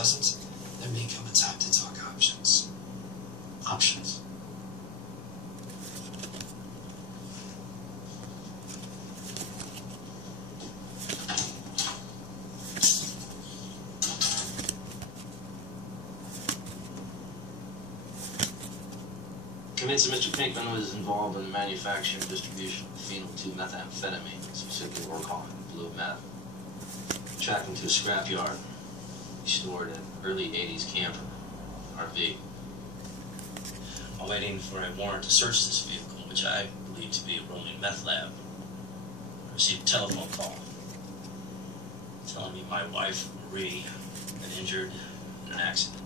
doesn't, there may come a time to talk options. Options? Convinced that Mr. Pinkman was involved in the manufacture and distribution of phenyl-2-methamphetamine, specifically Orcon, blue meth. Tracked him to a scrapyard. He stored an early 80s camper, RV. While waiting for a warrant to search this vehicle, which I believe to be a rolling meth lab, I received a telephone call telling me my wife, Marie, had been injured in an accident.